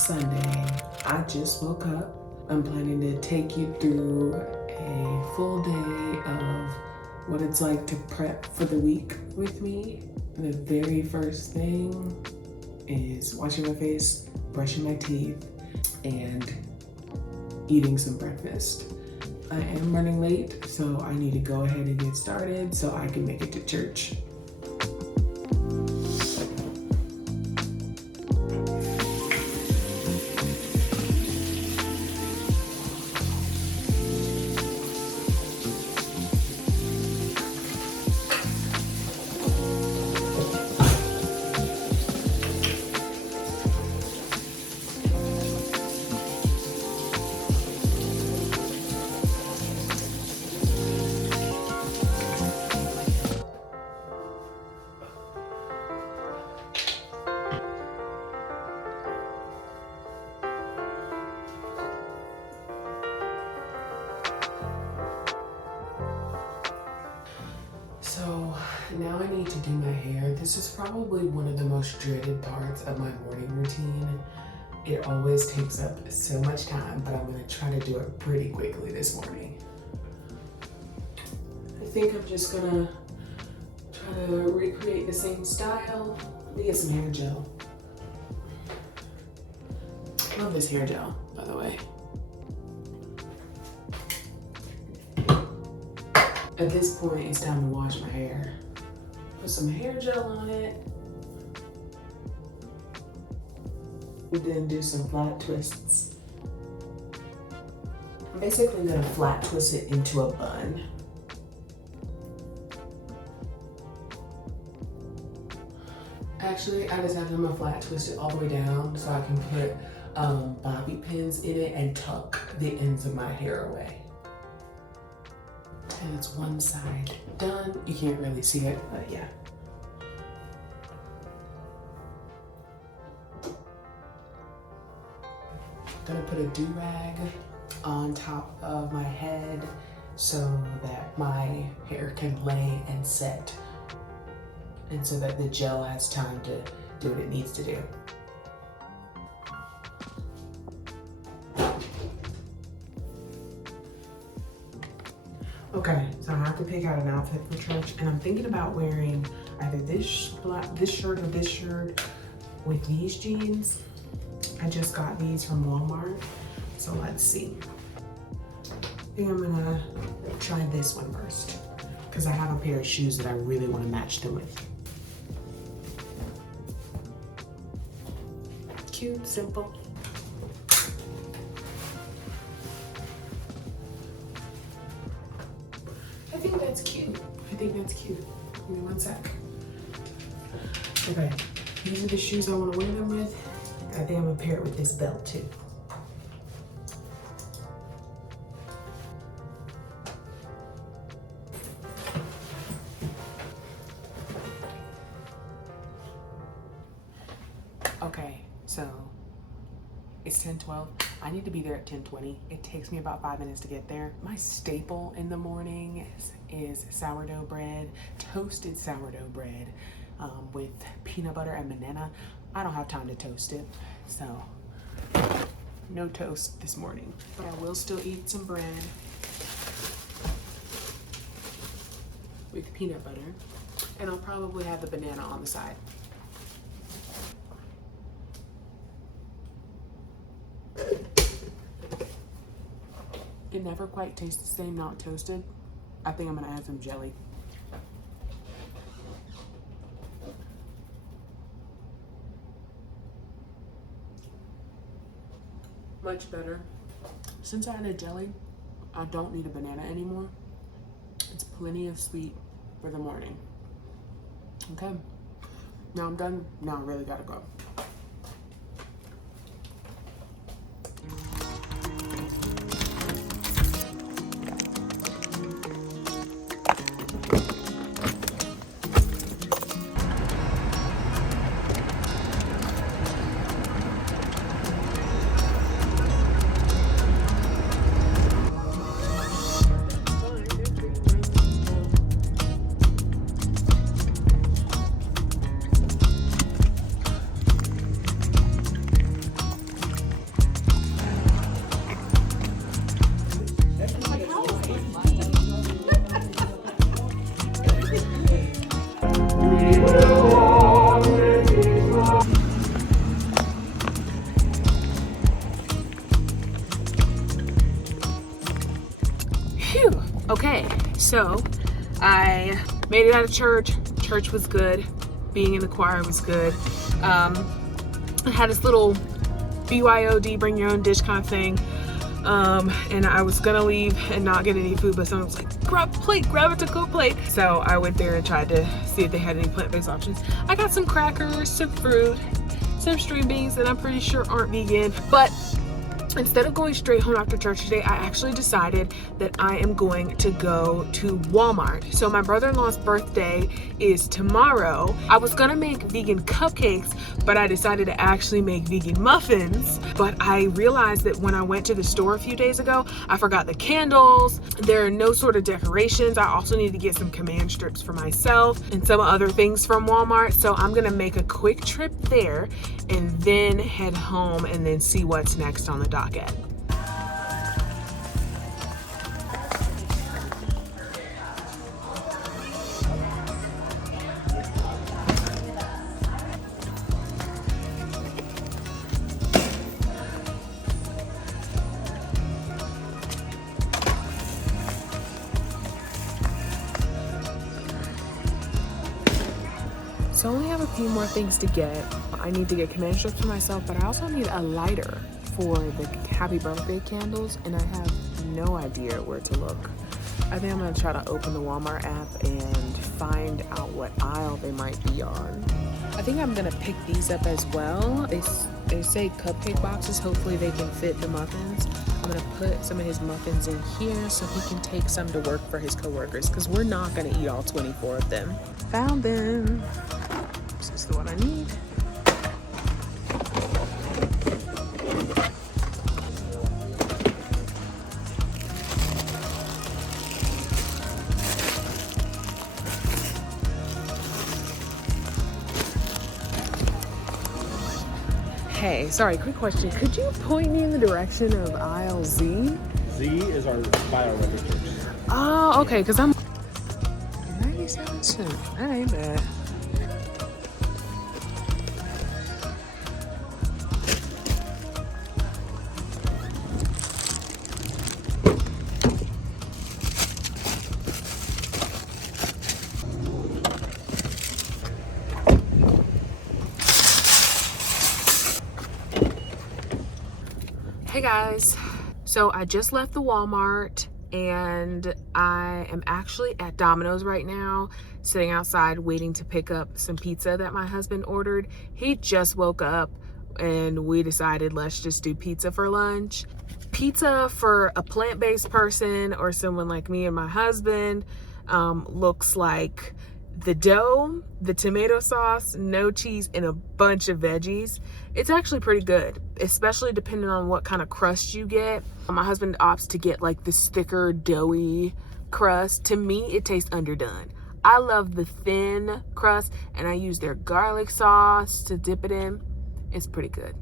Sunday. I just woke up. I'm planning to take you through a full day of what it's like to prep for the week with me. The very first thing is washing my face, brushing my teeth, and eating some breakfast. I am running late, so I need to go ahead and get started so I can make it to church. So now I need to do my hair. This is probably one of the most dreaded parts of my morning routine. It always takes up so much time, but I'm gonna try to do it pretty quickly this morning. I think I'm just gonna try to recreate the same style. Let me get some hair gel. Love this hair gel, by the way. At this point, it's time to wash my hair. Put some hair gel on it. And then do some flat twists. I'm basically gonna flat twist it into a bun. Actually, I decided I'm gonna flat twist it all the way down so I can put bobby pins in it and tuck the ends of my hair away. And it's one side done. You can't really see it, but yeah. Gonna put a do-rag on top of my head so that my hair can lay and set, and so that the gel has time to do what it needs to do. Okay, so I have to pick out an outfit for church, and I'm thinking about wearing either this shirt or this shirt with these jeans. I just got these from Walmart, so let's see. I think I'm gonna try this one first, because I have a pair of shoes that I really want to match them with. Cute, simple. I think that's cute. I think that's cute. Give me one sec. Okay, these are the shoes I want to wear them with. I think I'm gonna pair it with this belt too. Okay, so it's 10:12. I need to be there at 10:20. It takes me about 5 minutes to get there. My staple in the morning is sourdough bread, toasted sourdough bread with peanut butter and banana. I don't have time to toast it, so no toast this morning. But I will still eat some bread with peanut butter, and I'll probably have the banana on the side. It never quite tastes the same not toasted. I think I'm gonna add some jelly. Much better. Since I added jelly, I don't need a banana anymore. It's plenty of sweet for the morning. Okay, now I'm done. Now I really gotta go. Okay, so I made it out of church. Church was good. Being in the choir was good. I had this little BYOD, bring your own dish kind of thing. And I was gonna leave and not get any food, but someone was like, grab a plate, grab a to-go plate. So I went there and tried to see if they had any plant-based options. I got some crackers, some fruit, some string beans that I'm pretty sure aren't vegan. But instead of going straight home after church today, I actually decided that I am going to go to Walmart. So my brother-in-law's birthday is tomorrow. I was gonna make vegan cupcakes, but I decided to actually make vegan muffins. But I realized that when I went to the store a few days ago, I forgot the candles. There are no sort of decorations. I also need to get some command strips for myself and some other things from Walmart. So I'm gonna make a quick trip there and then head home and then see what's next on the docket. So I only have a few more things to get. I need to get command strips for myself, but I also need a lighter for the happy birthday candles, and I have no idea where to look. I think I'm gonna try to open the Walmart app and find out what aisle they might be on. I think I'm gonna pick these up as well. They say cupcake boxes. Hopefully they can fit the muffins. I'm gonna put some of his muffins in here so he can take some to work for his coworkers, because we're not gonna eat all 24 of them. Found them. This is the one I need. Hey, sorry, quick question. Could you point me in the direction of aisle Z? Z is by our registers. Oh, okay, because I'm 97 cents. That ain't bad. Hey guys, so I just left the Walmart and I am actually at Domino's right now, sitting outside waiting to pick up some pizza that my husband ordered. He just woke up and we decided let's just do pizza for lunch. Pizza for a plant-based person or someone like me and my husband looks like the dough, the tomato sauce, no cheese, and a bunch of veggies. It's actually pretty good, especially depending on what kind of crust you get. My husband opts to get like this thicker, doughy crust. To me, it tastes underdone. I love the thin crust, and I use their garlic sauce to dip it in. It's pretty good.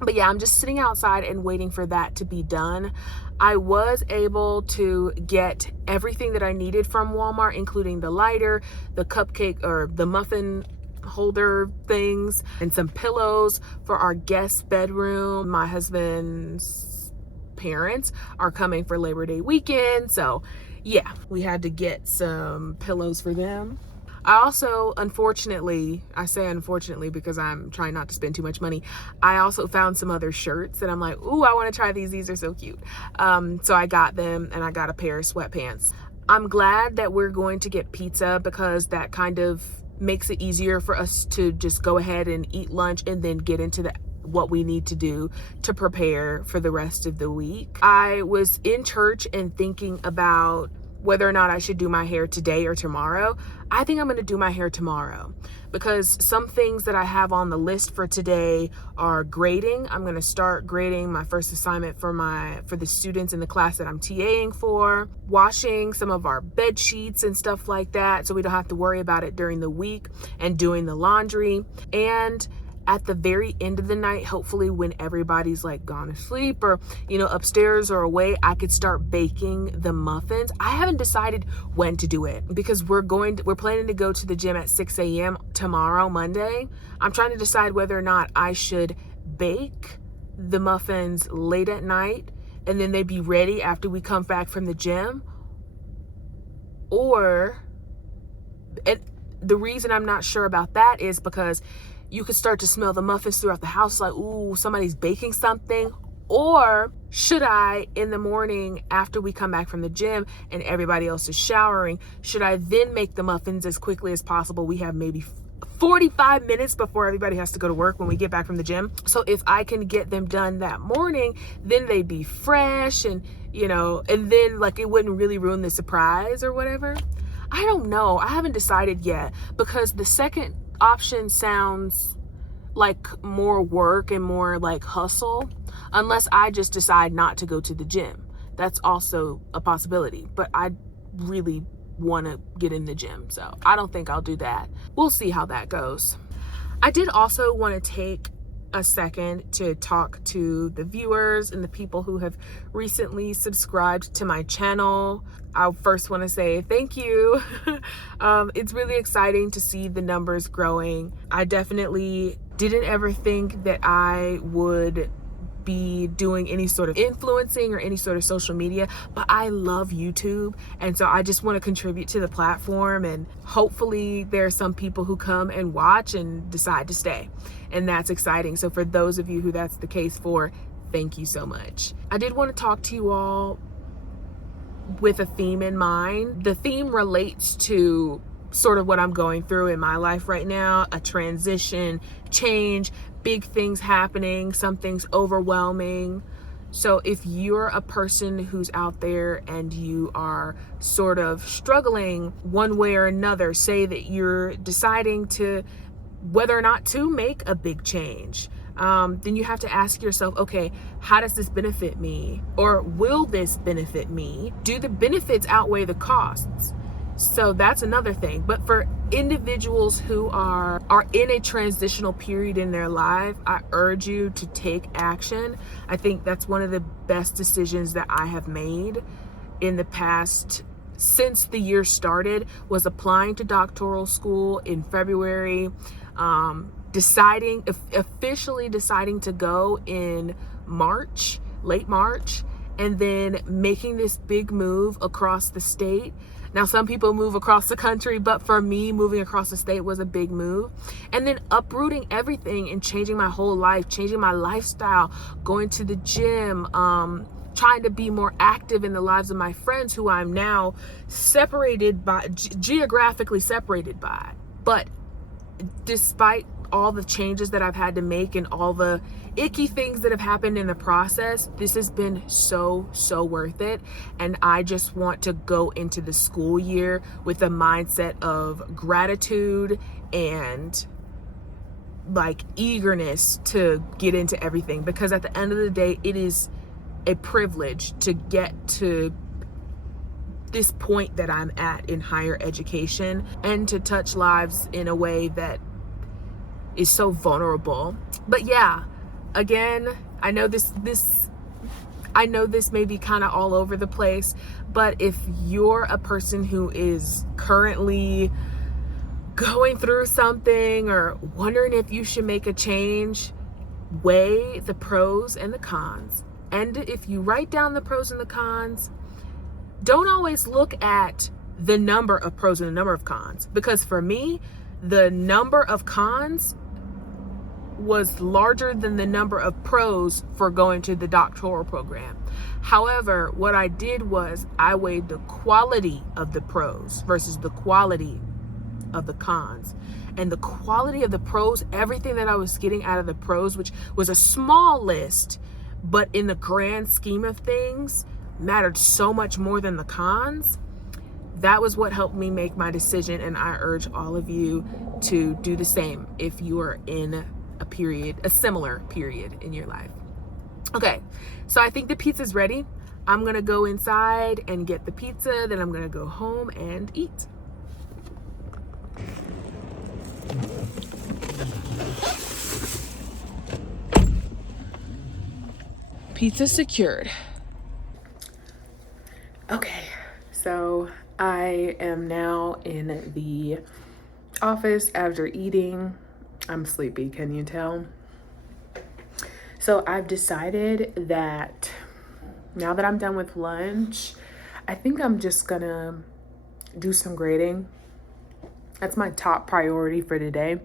But yeah, I'm just sitting outside and waiting for that to be done. I was able to get everything that I needed from Walmart, including the lighter, the cupcake or the muffin holder things, and some pillows for our guest bedroom. My husband's parents are coming for Labor Day weekend, so yeah, we had to get some pillows for them. I also, unfortunately, I say unfortunately because I'm trying not to spend too much money, I also found some other shirts that I'm like, ooh, I want to try these. These are so cute. So I got them, and I got a pair of sweatpants. I'm glad that we're going to get pizza because that kind of makes it easier for us to just go ahead and eat lunch and then get into what we need to do to prepare for the rest of the week. I was in church and thinking about whether or not I should do my hair today or tomorrow. I think I'm gonna do my hair tomorrow because some things that I have on the list for today are grading. I'm gonna start grading my first assignment for the students in the class that I'm TAing for, washing some of our bed sheets and stuff like that so we don't have to worry about it during the week, and doing the laundry. And at the very end of the night, hopefully when everybody's like gone to sleep or, you know, upstairs or away, I could start baking the muffins. I haven't decided when to do it because we're planning to go to the gym at 6 a.m. tomorrow, Monday. I'm trying to decide whether or not I should bake the muffins late at night and then they'd be ready after we come back from the gym, Or, and the reason I'm not sure about that is because you could start to smell the muffins throughout the house, like, ooh, somebody's baking something. Or should I, in the morning after we come back from the gym and everybody else is showering, should I then make the muffins as quickly as possible? We have maybe 45 minutes before everybody has to go to work when we get back from the gym. So if I can get them done that morning, then they'd be fresh and, you know, and then like it wouldn't really ruin the surprise or whatever. I don't know. I haven't decided yet, because the second option sounds like more work and more like hustle, unless I just decide not to go to the gym. That's also a possibility, but I really want to get in the gym, so I don't think I'll do that. We'll see how that goes. I did also want to take a second to talk to the viewers and the people who have recently subscribed to my channel. I first want to say thank you. It's really exciting to see the numbers growing. I definitely didn't ever think that I would be doing any sort of influencing or any sort of social media, but I love YouTube, and so I just want to contribute to the platform, and hopefully there are some people who come and watch and decide to stay, and that's exciting. So for those of you who that's the case for, thank you so much. I did want to talk to you all with a theme in mind. The theme relates to sort of what I'm going through in my life right now, a transition, change, big things happening, some things overwhelming. So if you're a person who's out there and you are sort of struggling one way or another, say that you're deciding to whether or not to make a big change, then you have to ask yourself, okay, how does this benefit me? Or will this benefit me? Do the benefits outweigh the costs? So that's another thing. But for individuals who are in a transitional period in their life, I urge you to take action. I think that's one of the best decisions that I have made in the past since the year started, was applying to doctoral school in February, officially deciding to go in March, late March, and then making this big move across the state. Now, some people move across the country, but for me, moving across the state was a big move. And then uprooting everything and changing my whole life, changing my lifestyle, going to the gym, trying to be more active in the lives of my friends who I'm now separated by, geographically separated by. But despite all the changes that I've had to make and all the icky things that have happened in the process, this has been so worth it. And I just want to go into the school year with a mindset of gratitude and like eagerness to get into everything, because at the end of the day, it is a privilege to get to this point that I'm at in higher education and to touch lives in a way that is so vulnerable. But yeah, again, I know this may be kind of all over the place, but if you're a person who is currently going through something or wondering if you should make a change, weigh the pros and the cons. And if you write down the pros and the cons, don't always look at the number of pros and the number of cons, because for me, the number of cons was larger than the number of pros for going to the doctoral program. However, what I did was I weighed the quality of the pros versus the quality of the cons. And the quality of the pros, everything that I was getting out of the pros, which was a small list, but in the grand scheme of things, mattered so much more than the cons. That was what helped me make my decision, and I urge all of you to do the same if you are in a similar period in your life. Okay, so I think the pizza's ready. I'm gonna go inside and get the pizza, then I'm gonna go home and eat. Pizza secured. Okay, so I am now in the office after eating. I'm sleepy, can you tell? So I've decided that now that I'm done with lunch, I think I'm just gonna do some grading. That's my top priority for today,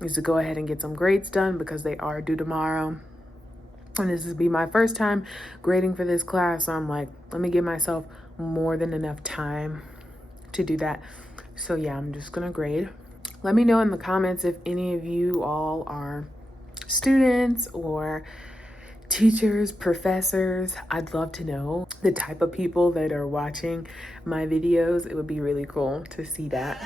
is to go ahead and get some grades done because they are due tomorrow. And this will be my first time grading for this class. So I'm like, let me give myself more than enough time to do that. So yeah, I'm just gonna grade. Let me know in the comments if any of you all are students or teachers, professors. I'd love to know the type of people that are watching my videos. It would be really cool to see that.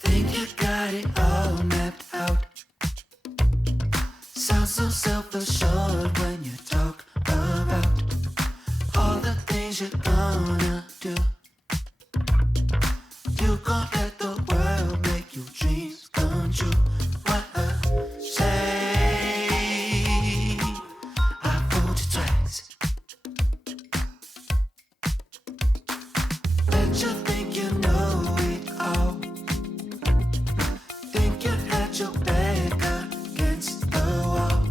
Think you got it all mapped out. Sound so self-assured when you talk about all the things you're gonna do. You gon' let the world make your dreams come true. What a shame, I fooled you twice. Bet you think you know it all. Think you had your back against the wall.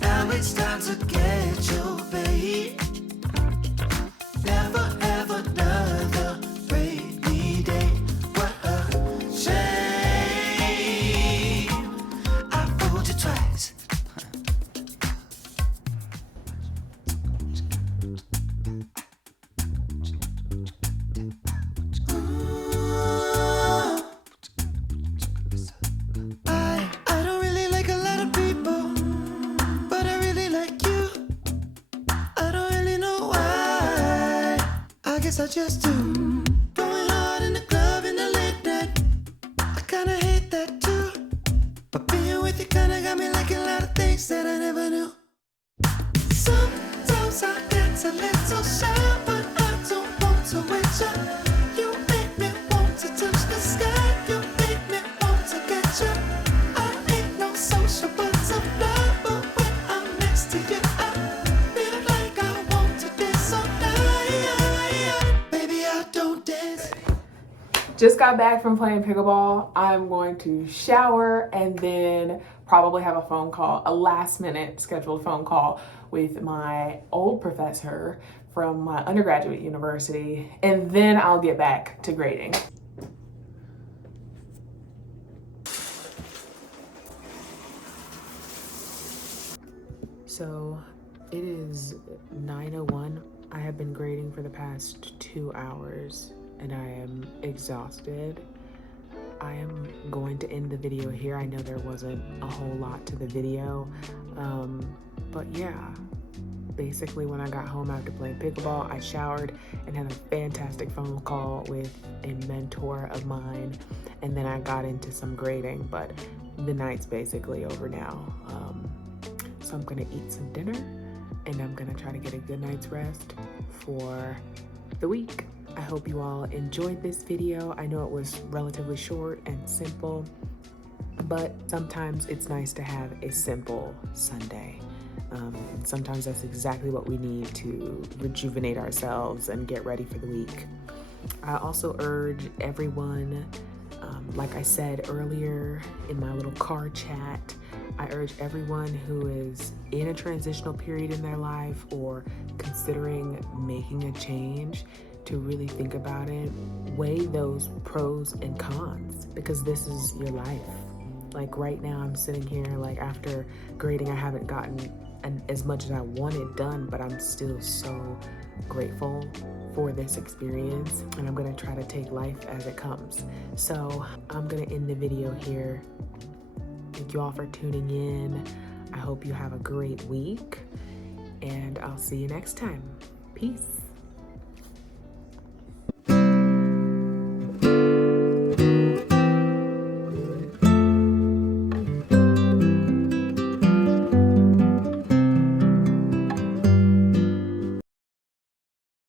Now it's time to get your bait. Never have another rainy day. What a shame, I fooled you twice. I don't really like a lot of people, but I really like you. I don't really know why, I guess I just do. Going hard in the club in the late night, I kinda hate that too. But being with you kinda got me liking a lot of things that I never knew. Sometimes I get a little shy, but I don't want to wait you. You make me want to touch the sky. You make me want to get you. I ain't no social butterfly, but when I'm next to you, I feel like I want to dance all night. Baby, I don't dance. Just got back from playing pickleball. I'm going to shower and then probably have a phone call, a last minute scheduled phone call with my old professor from my undergraduate university, and then I'll get back to grading. So it is 9:01. I have been grading for the past 2 hours and I am exhausted. I am going to end the video here. I know there wasn't a whole lot to the video, but yeah, basically when I got home after playing pickleball, I showered and had a fantastic phone call with a mentor of mine, and then I got into some grading, but the night's basically over now. So I'm gonna eat some dinner and I'm gonna try to get a good night's rest for the week. I hope you all enjoyed this video. I know it was relatively short and simple, but sometimes it's nice to have a simple Sunday. And sometimes that's exactly what we need to rejuvenate ourselves and get ready for the week. I also urge everyone, like I said earlier in my little car chat, I urge everyone who is in a transitional period in their life or considering making a change to really think about it, weigh those pros and cons, because this is your life. Like right now I'm sitting here, like after grading, I haven't gotten as much as I wanted done, but I'm still so grateful for this experience, and I'm gonna try to take life as it comes. So I'm gonna end the video here. Thank you all for tuning in. I hope you have a great week, and I'll see you next time. Peace.